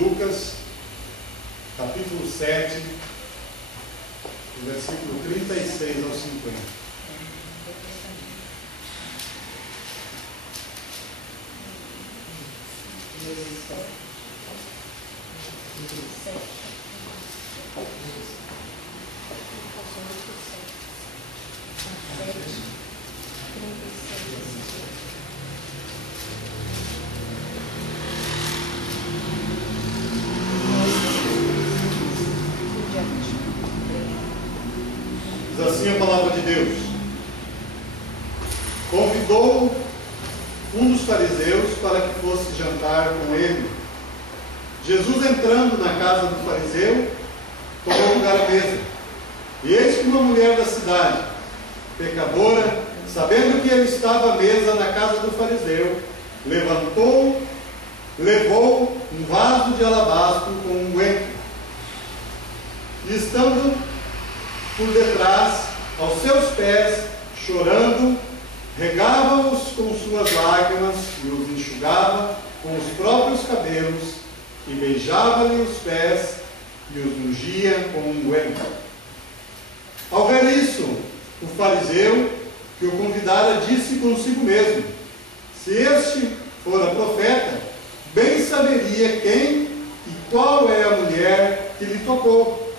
Lucas, capítulo 7, versículo 36 ao 50. Diz assim a palavra de Deus: convidou um dos fariseus para que fosse jantar com ele. Jesus, entrando na casa do fariseu, tomou lugar à mesa. E eis que uma mulher da cidade, pecadora, sabendo que ele estava à mesa na casa do fariseu, levou um vaso de alabastro com unguento. E estando por detrás, aos seus pés, chorando, regava-os com suas lágrimas e os enxugava com os próprios cabelos, e beijava-lhe os pés e os ungia com unguento. Ao ver isso, o fariseu que o convidara disse consigo mesmo: se este fora profeta, bem saberia quem e qual é a mulher que lhe tocou,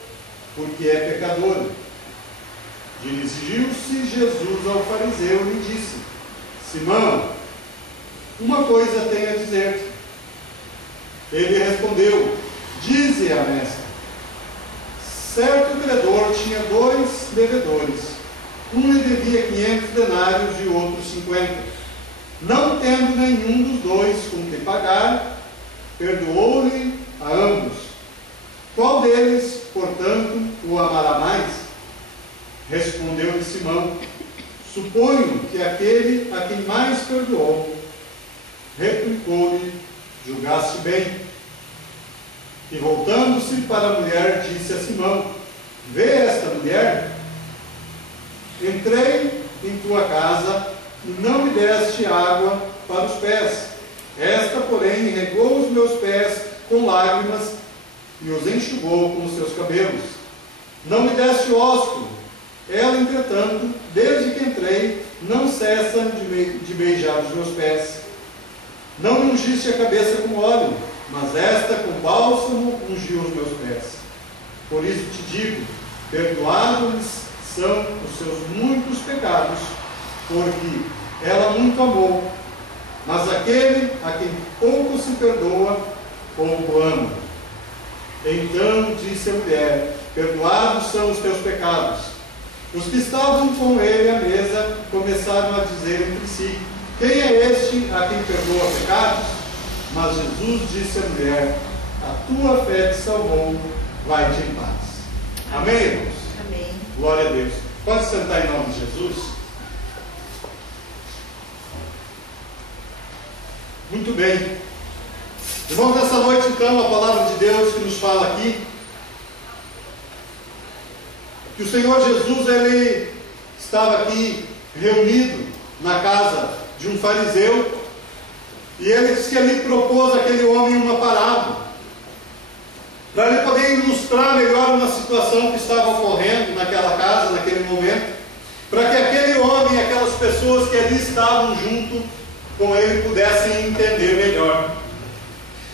porque é pecadora. Dirigiu-se Jesus ao fariseu e lhe disse: Simão, uma coisa tenho a dizer-te. Ele respondeu: dize a mestre. Certo credor tinha 2 devedores. Um lhe devia 500 denários e o outro 50. Não tendo nenhum dos dois com que pagar, perdoou-lhe a ambos. Qual deles, portanto, o amará mais? Respondeu-lhe Simão: suponho que aquele a quem mais perdoou. Replicou-lhe: julgaste bem. E voltando-se para a mulher, disse a Simão: vê esta mulher? Entrei em tua casa e não me deste água para os pés. Esta, porém, regou os meus pés com lágrimas e os enxugou com os seus cabelos. Não me deste ósculo. Ela, entretanto, desde que entrei, não cessa de beijar os meus pés. Não me ungiste a cabeça com óleo, mas esta com bálsamo ungiu os meus pés. Por isso te digo: perdoados-lhes são os seus muitos pecados, porque ela muito amou. Mas aquele a quem pouco se perdoa, pouco ama. Então disse a mulher: perdoados são os teus pecados. Os que estavam com ele à mesa começaram a dizer entre si: quem é este a quem perdoa pecados? Mas Jesus disse à mulher: a tua fé te salvou, vai-te em paz. Amém, irmãos? Amém. Glória a Deus. Pode sentar em nome de Jesus? Muito bem. Irmãos, nessa noite então, a palavra de Deus que nos fala aqui, que o Senhor Jesus, ele estava aqui reunido na casa de um fariseu, e ele disse que ele propôs àquele homem uma parábola, para ele poder ilustrar melhor uma situação que estava ocorrendo naquela casa, naquele momento, para que aquele homem e aquelas pessoas que ali estavam junto com ele pudessem entender melhor.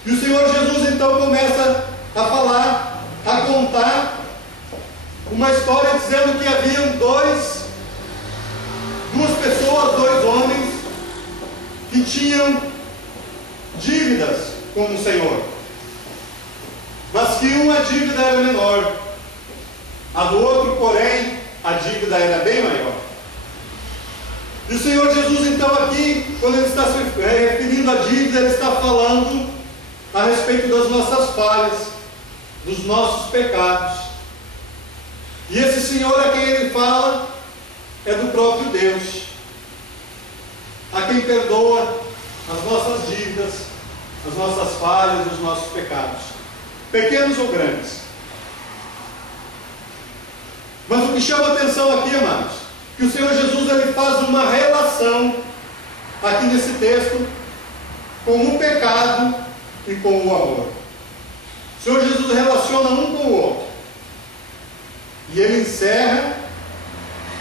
E o Senhor Jesus então começa a falar, a contar uma história dizendo que haviam duas pessoas, 2 homens, que tinham dívidas com o Senhor, mas que uma dívida era menor, a do outro, porém, a dívida era bem maior. E o Senhor Jesus então aqui, quando ele está se referindo à dívida, ele está falando a respeito das nossas falhas, dos nossos pecados. E esse Senhor a quem ele fala é do próprio Deus, a quem perdoa as nossas dívidas, as nossas falhas, os nossos pecados, pequenos ou grandes. Mas o que chama a atenção aqui, amados, que o Senhor Jesus ele faz uma relação aqui nesse texto com o pecado e com o amor. Senhor Jesus relaciona um com o outro. E ele encerra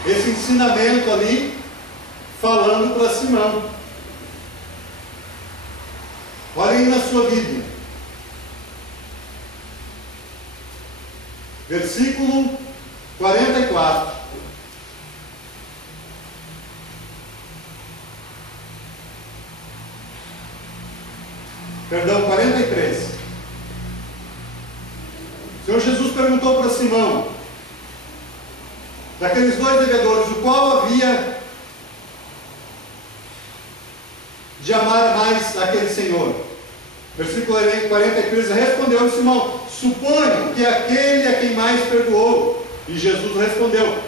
esse ensinamento ali, falando para Simão. Olha aí na sua Bíblia. Versículo 44. Perdão, 43. O Senhor Jesus perguntou para Simão, daqueles 2 devedores, o qual havia de amar mais aquele senhor. Versículo 43, respondeu Simão, suponho que aquele a quem mais perdoou. E Jesus respondeu,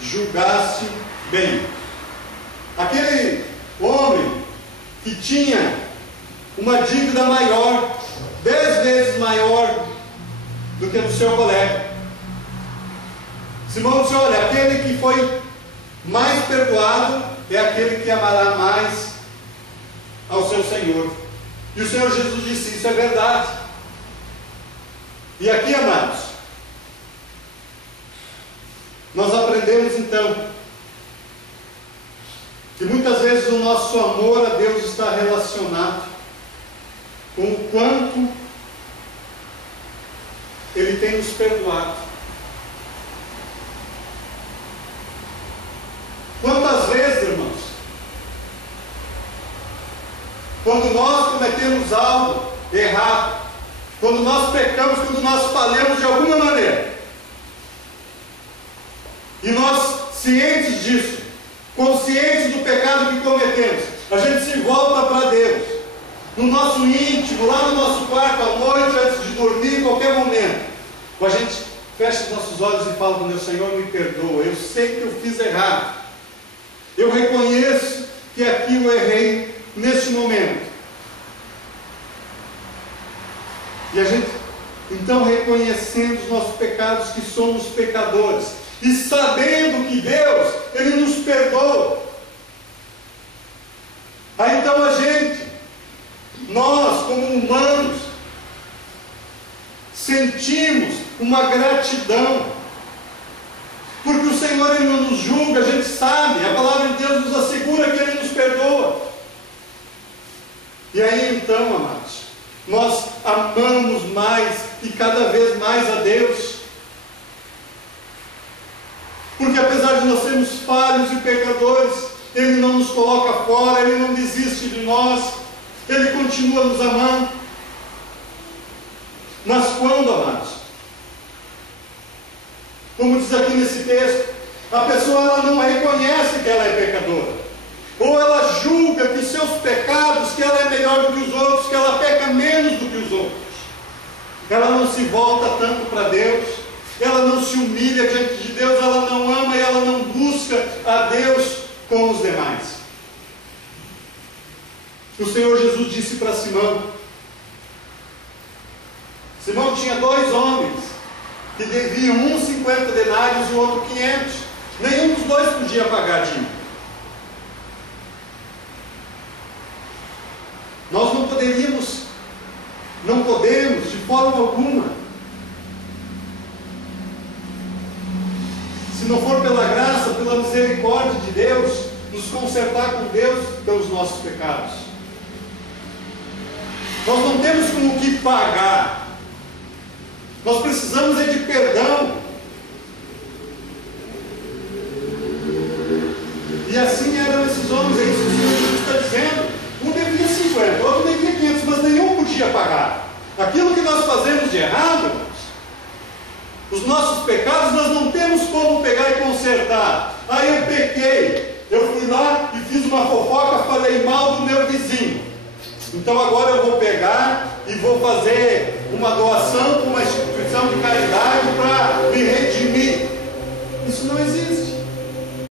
julgaste bem. Aquele homem que tinha uma dívida maior, 10 vezes maior do que a do seu colega. Simão disse, olha, aquele que foi mais perdoado é aquele que amará mais ao seu Senhor. E o Senhor Jesus disse, isso é verdade. E aqui, amados, nós aprendemos então que muitas vezes o nosso amor a Deus está relacionado com o quanto Ele tem nos perdoado. Quantas vezes, irmãos, quando nós cometemos algo errado, quando nós pecamos, quando nós falhamos de alguma maneira, e nós, cientes disso, conscientes do pecado que cometemos, a gente se volta para Deus, no nosso íntimo, lá no nosso quarto, à noite, antes de dormir, em qualquer momento, a gente fecha os nossos olhos e fala com Deus, Senhor, me perdoa, eu sei que eu fiz errado, eu reconheço que aqui eu errei neste momento. E a gente, então, reconhecendo os nossos pecados, que somos pecadores, e sabendo que Deus, Ele nos perdoa, aí então a gente, nós como humanos, sentimos uma gratidão, porque o Senhor Ele não nos julga, a gente sabe, a palavra de Deus nos assegura que Ele nos perdoa. E aí então, amados, nós amamos mais e cada vez mais a Deus, porque apesar de nós sermos falhos e pecadores, Ele não nos coloca fora, Ele não desiste de nós, Ele continua nos amando. Mas quando, amados, como diz aqui nesse texto, a pessoa ela não reconhece que ela é pecadora, ou ela julga que seus pecados, que ela é melhor do que os outros, que ela peca menos do que os outros, ela não se volta tanto para Deus, ela não se humilha diante de Deus, ela não ama e ela não busca a Deus como os demais. O Senhor Jesus disse para Simão, Simão tinha 2 homens que deviam, um 50 denários e o outro 500. Nenhum dos 2 podia pagar a dívida. Nós não podemos de forma alguma, se não for pela graça, pela misericórdia de Deus, nos consertar com Deus pelos nossos pecados. Nós não temos com o que pagar. Nós precisamos de perdão. E assim eram esses homens, é isso que o Senhor Jesus está dizendo. Um devia 50, outro devia 500, mas nenhum podia pagar. Aquilo que nós fazemos de errado, os nossos pecados, nós não temos como pegar e consertar. Aí eu pequei, eu fui lá e fiz uma fofoca, falei mal do meu vizinho. Então agora eu vou pegar e vou fazer uma doação para uma instituição de caridade para me redimir. Isso não existe.